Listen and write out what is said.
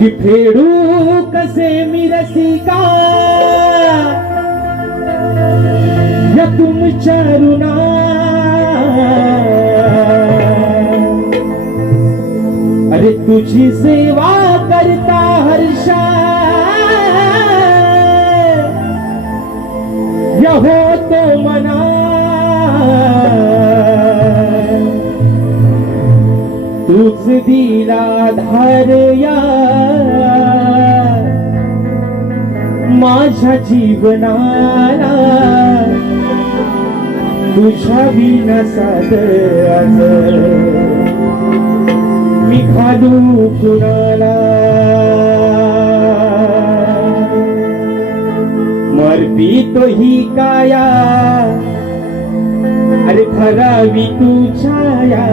कि फेडू कसे मी रसिका या तुमच्या ऋणा, अरे तुझी सेवा करता हर्षा या होतो मना, तूच दिला धारया माझ्या जीवनाला, तुझ्या विना साध आज मी घालू कुणाला. मरपी तो ही काया अरे खरावी तू छाया,